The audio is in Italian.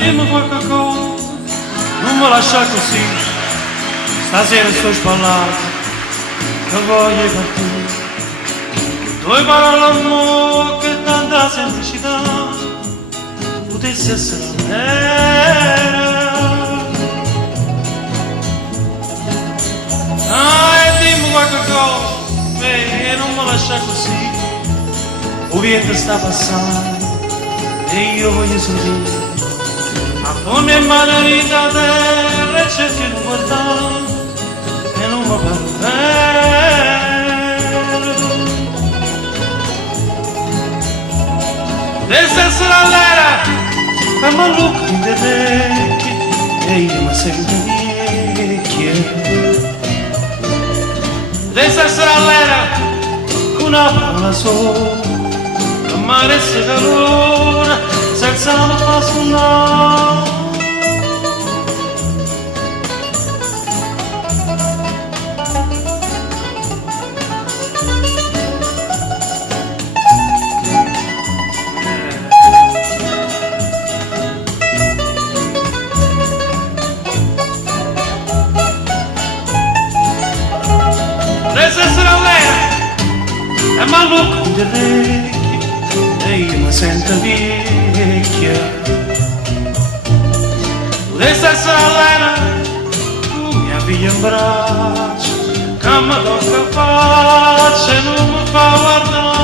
dimmi qualcosa, non mi lascia così, stasera sto sballato, che voglio partire. Due parole amore che tanta semplicità potesse essere vera. E dimmi qualcosa, e non mi lascia così, o vento sta passando e io voglio sorridere. Ma come margarita terra cerchi di guardare e non mi parlo bene. Potesse essere all'era e mi lucca in te vecchi e io mi sento vecchia. Potesse essere all'era una parola sola che mi resta calore senza la fare no. Potesse essere all'era e mi lucca in te vecchi e io mi sento vecchia. Potesse essere all'era, tu mi avvii in braccio, che mi tocca faccia e non mi fa guardare.